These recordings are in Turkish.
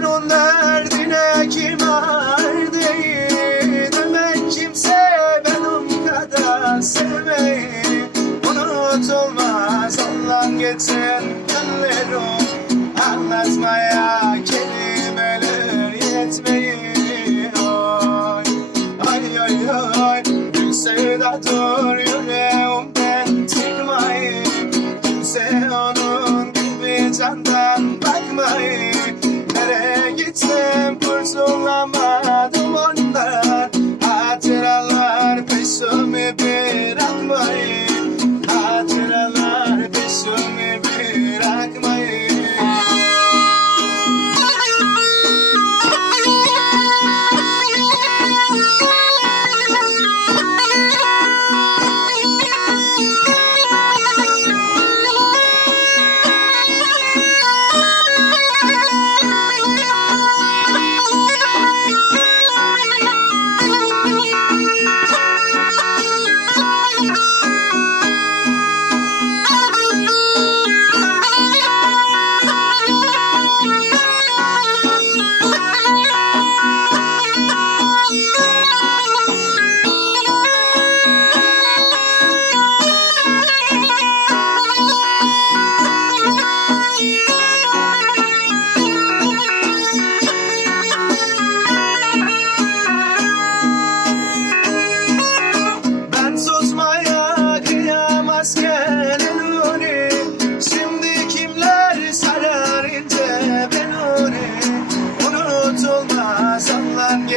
Ben onun derdine kim değil? Demek kimse benim kadar sevmeyi Unutulmaz olan geçen günlerim. Anlatmaya kelimeler yetmiyor Ay ay ay Bir sevdadır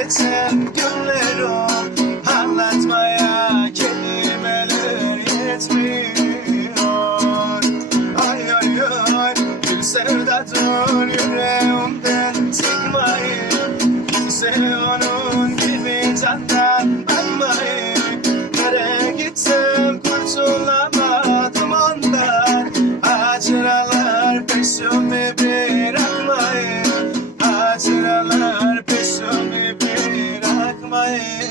yetim günler o. Anlatmaya kelimeler yetmiyor. Ay ay ay bir sevdadır yüreğimden çıkmayın Kimse onu my